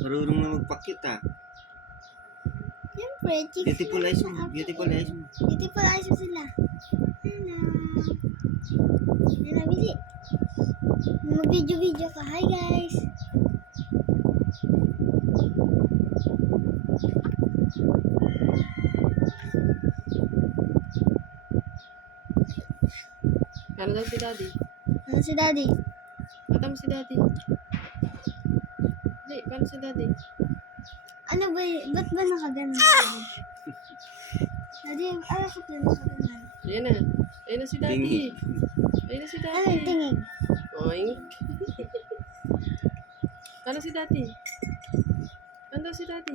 Marunong na magpakit ah. Siyempre, chicks. Beautiful eyes mo. Beautiful eyes mo. Beautiful eyes mo sila. Hello. Hello, Billy. Mag-video-video ka. Hi, guys. Paano daw si Daddy? Ano si Daddy? Paano si Daddy? Hindi, paano si Daddy? Ano ba yun? Ba't ba nakaganon? Daddy, alam ko ba nakaganon? Ayan na. Ayan na si Daddy. Tingin. Ayan na si Ano Daddy. yung tingin? Oink. Paano si Daddy? Paano si Daddy?